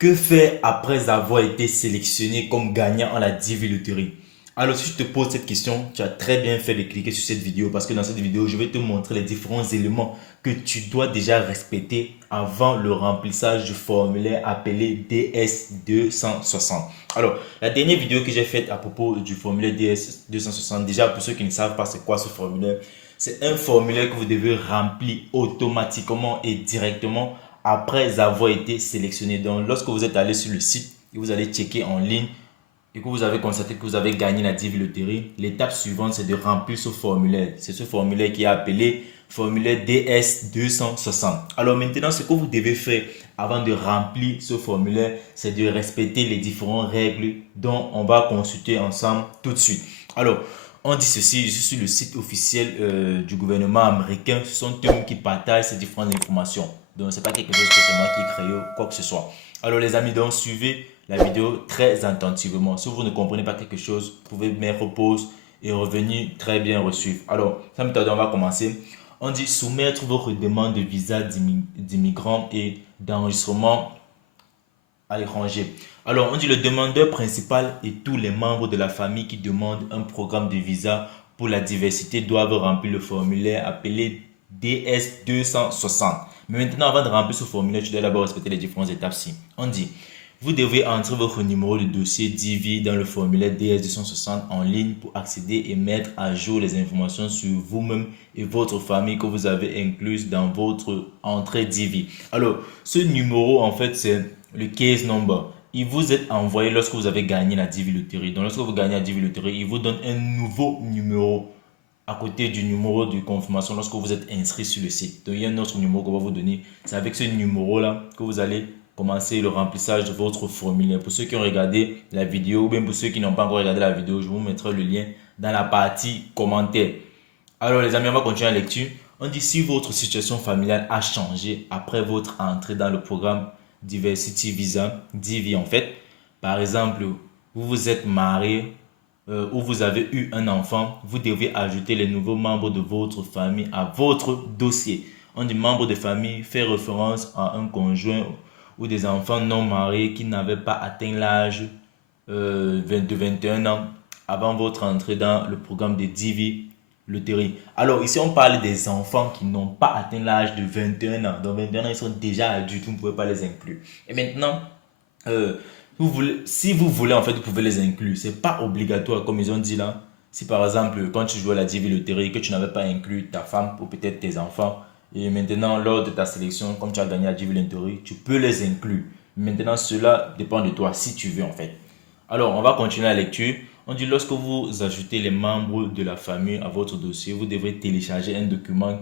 Que faire après avoir été sélectionné comme gagnant en la Divi Lottery? Alors, si je te pose cette question, tu as très bien fait de cliquer sur cette vidéo parce que dans cette vidéo, je vais te montrer les différents éléments que tu dois déjà respecter avant le remplissage du formulaire appelé DS260. Alors, la dernière vidéo que j'ai faite à propos du formulaire DS260, déjà pour ceux qui ne savent pas c'est quoi ce formulaire, c'est un formulaire que vous devez remplir automatiquement et directement après avoir été sélectionné. Donc, lorsque vous êtes allé sur le site et vous allez checker en ligne et que vous avez constaté que vous avez gagné la Divi Lottery, l'étape suivante, c'est de remplir ce formulaire. C'est ce formulaire qui est appelé formulaire DS260. Alors maintenant, ce que vous devez faire avant de remplir ce formulaire, c'est de respecter les différentes règles dont on va consulter ensemble tout de suite. Alors, on dit ceci, je suis sur le site officiel du gouvernement américain. Ce sont eux qui partagent ces différentes informations. Donc, ce n'est pas quelque chose que c'est moi qui ai créé ou quoi que ce soit. Alors, les amis, donc, suivez la vidéo très attentivement. Si vous ne comprenez pas quelque chose, vous pouvez mettre pause et revenir très bien reçu. Alors, sans me tarder, on va commencer. On dit soumettre votre demande de visa d'immigrant et d'enregistrement à l'étranger. Alors, on dit le demandeur principal et tous les membres de la famille qui demandent un programme de visa pour la diversité doivent remplir le formulaire appelé DS260. Mais maintenant, avant de remplir ce formulaire, tu dois d'abord respecter les différentes étapes-ci. On dit, vous devez entrer votre numéro de dossier DIVI dans le formulaire DS260 en ligne pour accéder et mettre à jour les informations sur vous-même et votre famille que vous avez incluses dans votre entrée DIVI. Alors, ce numéro, en fait, c'est le case number. Il vous est envoyé lorsque vous avez gagné la Divi Lottery. Donc, lorsque vous gagnez la Divi Lottery, il vous donne un nouveau numéro à côté du numéro de confirmation lorsque vous êtes inscrit sur le site. Donc, il y a un autre numéro qu'on va vous donner. C'est avec ce numéro-là que vous allez commencer le remplissage de votre formulaire. Pour ceux qui ont regardé la vidéo ou bien pour ceux qui n'ont pas encore regardé la vidéo, je vous mettrai le lien dans la partie commentaires. Alors les amis, on va continuer la lecture. On dit si votre situation familiale a changé après votre entrée dans le programme Diversity Visa, DV en fait. Par exemple, vous vous êtes marié ou vous avez eu un enfant, vous devez ajouter les nouveaux membres de votre famille à votre dossier. On dit membre de famille fait référence à un conjoint ou des enfants non mariés qui n'avaient pas atteint l'âge de 21 ans avant votre entrée dans le programme de DV Lottery. Alors ici on parle des enfants qui n'ont pas atteint l'âge de 21 ans. Donc 21 ans ils sont déjà adultes, vous ne pouvez pas les inclure. Et maintenant, si vous voulez en fait vous pouvez les inclure. C'est pas obligatoire comme ils ont dit là. Si par exemple quand tu jouais à la DV Lottery que tu n'avais pas inclus ta femme ou peut-être tes enfants et maintenant lors de ta sélection comme tu as gagné la DV Lottery, tu peux les inclure. Maintenant cela dépend de toi si tu veux en fait. Alors, on va continuer la lecture. On dit lorsque vous ajoutez les membres de la famille à votre dossier, vous devrez télécharger un document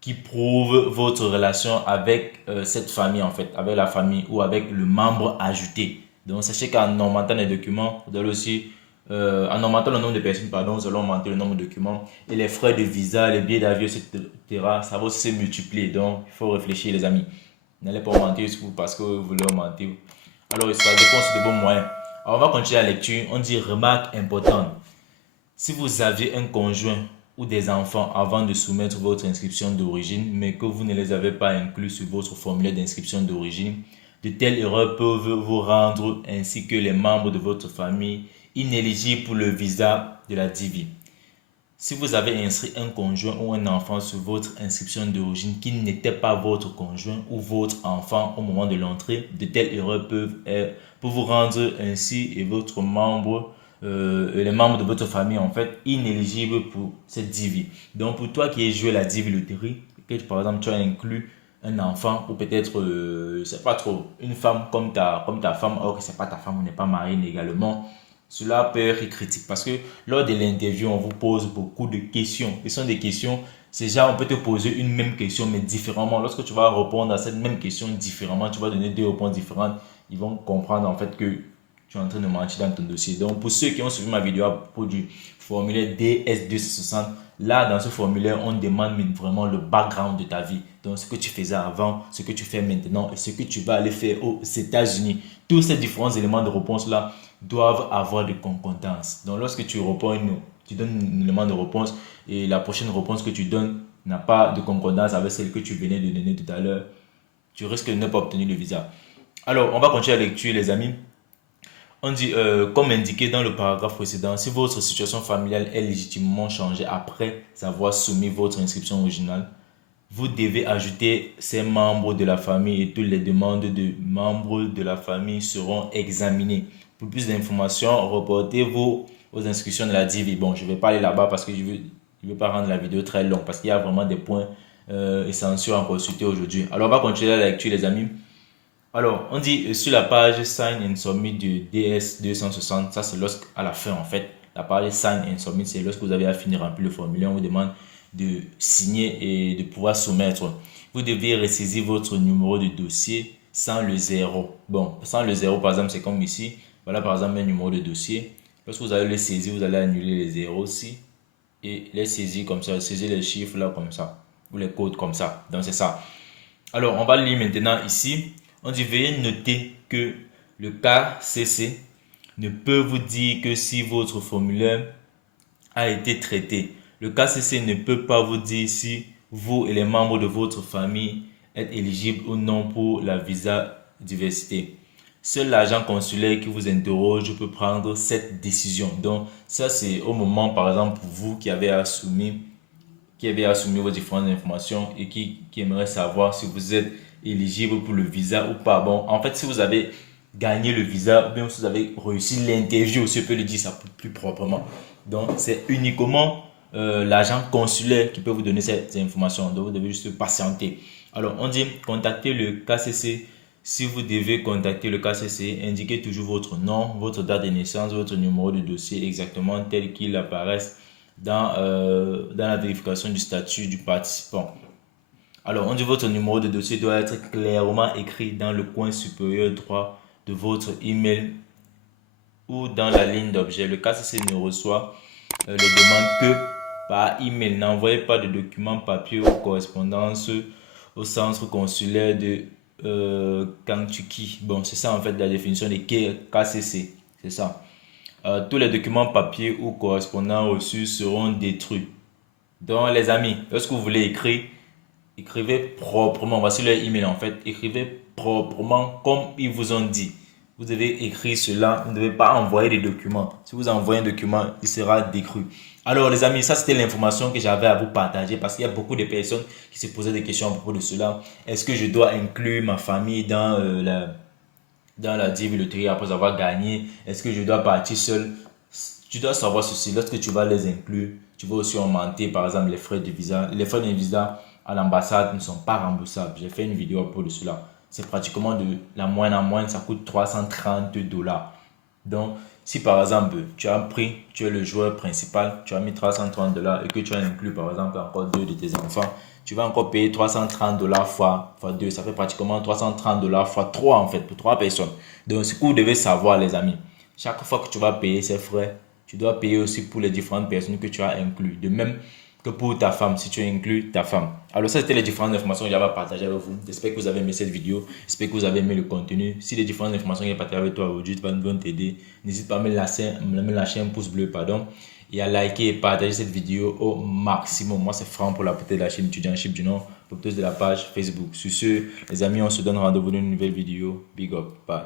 qui prouve votre relation avec cette famille en fait, avec la famille ou avec le membre ajouté. Donc, sachez qu'en augmentant les documents, vous allez aussi, en augmentant le nombre de personnes, pardon, vous allez augmenter le nombre de documents et les frais de visa, les billets d'avion, etc. Ça va aussi se multiplier. Donc, il faut réfléchir les amis. N'allez pas augmenter parce que vous voulez augmenter. Alors, ça dépend aussi de vos moyens. Alors, on va continuer la lecture. On dit remarque importante. Si vous aviez un conjoint ou des enfants avant de soumettre votre inscription d'origine, mais que vous ne les avez pas inclus sur votre formulaire d'inscription d'origine, de telles erreurs peuvent vous rendre ainsi que les membres de votre famille inéligibles pour le visa de la DIVI. Si vous avez inscrit un conjoint ou un enfant sur votre inscription d'origine qui n'était pas votre conjoint ou votre enfant au moment de l'entrée, de telles erreurs peuvent vous rendre ainsi et votre membre, les membres de votre famille en fait inéligibles pour cette DIVI. Donc pour toi qui as joué la DIVI Lottery, que par exemple tu as inclus un enfant ou peut-être, je sais pas trop, une femme comme ta femme, or que c'est pas ta femme, on n'est pas marié légalement. Cela peut être critique parce que lors de l'interview, on vous pose beaucoup de questions. Ce sont des questions, c'est genre on peut te poser une même question mais différemment. Lorsque tu vas répondre à cette même question différemment, tu vas donner deux réponses différentes. Ils vont comprendre en fait que tu es en train de mentir dans ton dossier. Donc pour ceux qui ont suivi ma vidéo à propos du formulaire DS260, là dans ce formulaire, on demande vraiment le background de ta vie. Donc ce que tu faisais avant, ce que tu fais maintenant et ce que tu vas aller faire aux États-Unis. Tous ces différents éléments de réponse là doivent avoir de concordance. Donc lorsque tu réponds tu donnes un élément de réponse et la prochaine réponse que tu donnes n'a pas de concordance avec celle que tu venais de donner tout à l'heure, tu risques de ne pas obtenir le visa. Alors, on va continuer la lecture, les amis. On dit, comme indiqué dans le paragraphe précédent, si votre situation familiale est légitimement changée après avoir soumis votre inscription originale, vous devez ajouter ces membres de la famille et toutes les demandes de membres de la famille seront examinées. Pour plus d'informations, reportez vos inscriptions de la DIV. Bon, je ne vais pas aller là-bas parce que je veux pas rendre la vidéo très longue parce qu'il y a vraiment des points essentiels à consulter aujourd'hui. Alors, on va continuer la lecture, les amis. Alors, on dit sur la page Sign and Submit du DS 260, ça c'est lorsqu'à la fin en fait, la page Sign and Submit, c'est lorsque vous avez fini de remplir le formulaire, on vous demande de signer et de pouvoir soumettre. Vous devez ressaisir votre numéro de dossier sans le zéro. Bon, sans le zéro par exemple, c'est comme ici. Voilà par exemple un numéro de dossier. Lorsque vous allez le saisir, vous allez annuler les zéros aussi et les saisir comme ça, saisir les chiffres là comme ça, ou les codes comme ça. Donc c'est ça. Alors, on va lire maintenant ici. On dit veuillez noter que le KCC ne peut vous dire que si votre formulaire a été traité. Le KCC ne peut pas vous dire si vous et les membres de votre famille êtes éligibles ou non pour la visa diversité. Seul l'agent consulaire qui vous interroge peut prendre cette décision. Donc, ça c'est au moment, par exemple, pour vous qui avez assumé vos différentes informations et qui aimerait savoir si vous êtes éligible pour le visa ou pas. Bon, en fait, si vous avez gagné le visa ou bien si vous avez réussi l'interview, aussi, je peux le dire ça plus proprement. Donc, c'est uniquement l'agent consulaire qui peut vous donner ces informations. Donc, vous devez juste patienter. Alors, on dit contactez le KCC. Si vous devez contacter le KCC, indiquez toujours votre nom, votre date de naissance, votre numéro de dossier exactement tel qu'il apparaisse dans la vérification du statut du participant. Alors, on dit votre numéro de dossier doit être clairement écrit dans le coin supérieur droit de votre email ou dans la ligne d'objet. Le KCC ne reçoit les demandes que par email. N'envoyez pas de documents papier ou correspondance au centre consulaire de Kentucky. Bon, c'est ça en fait la définition de KCC. C'est ça. Tous les documents papier ou correspondants reçus seront détruits. Donc les amis, lorsque vous voulez écrire, écrivez proprement. Voici leur email en fait. Écrivez proprement comme ils vous ont dit. Vous devez écrire cela. Vous ne devez pas envoyer des documents. Si vous envoyez un document, il sera détruit. Alors les amis, ça c'était l'information que j'avais à vous partager parce qu'il y a beaucoup de personnes qui se posaient des questions à propos de cela. Est-ce que je dois inclure ma famille dans la loterie après avoir gagné? Est-ce que je dois partir seul? Tu dois savoir ceci. Lorsque tu vas les inclure, tu vas aussi augmenter par exemple les frais de visa. Les frais de visa à l'ambassade ne sont pas remboursables. J'ai fait une vidéo à propos de cela. C'est pratiquement de la moyenne en moyenne, ça coûte 330 $. Donc, si par exemple tu es le joueur principal, tu as mis 330 $ et que tu as inclus par exemple encore deux de tes enfants, tu vas encore payer 330 $ fois 2. Ça fait pratiquement 330 $ fois 3 en fait, pour 3 personnes. Donc, ce que vous devez savoir les amis, chaque fois que tu vas payer ces frais, tu dois payer aussi pour les différentes personnes que tu as inclus. De même que pour ta femme, si tu inclus ta femme. Alors ça, c'était les différentes informations que j'avais à partager avec vous. J'espère que vous avez aimé cette vidéo. J'espère que vous avez aimé le contenu. Si les différentes informations que j'ai partagées avec toi aujourd'hui vont t'aider, n'hésite pas à me lâcher un pouce bleu, pardon, et à liker et partager cette vidéo au maximum. Moi, c'est Franck pour la portée de la chaîne Étudiantship du Nord, porteuse de la page Facebook. Sur ce, les amis, on se donne rendez-vous dans une nouvelle vidéo. Big up, bye.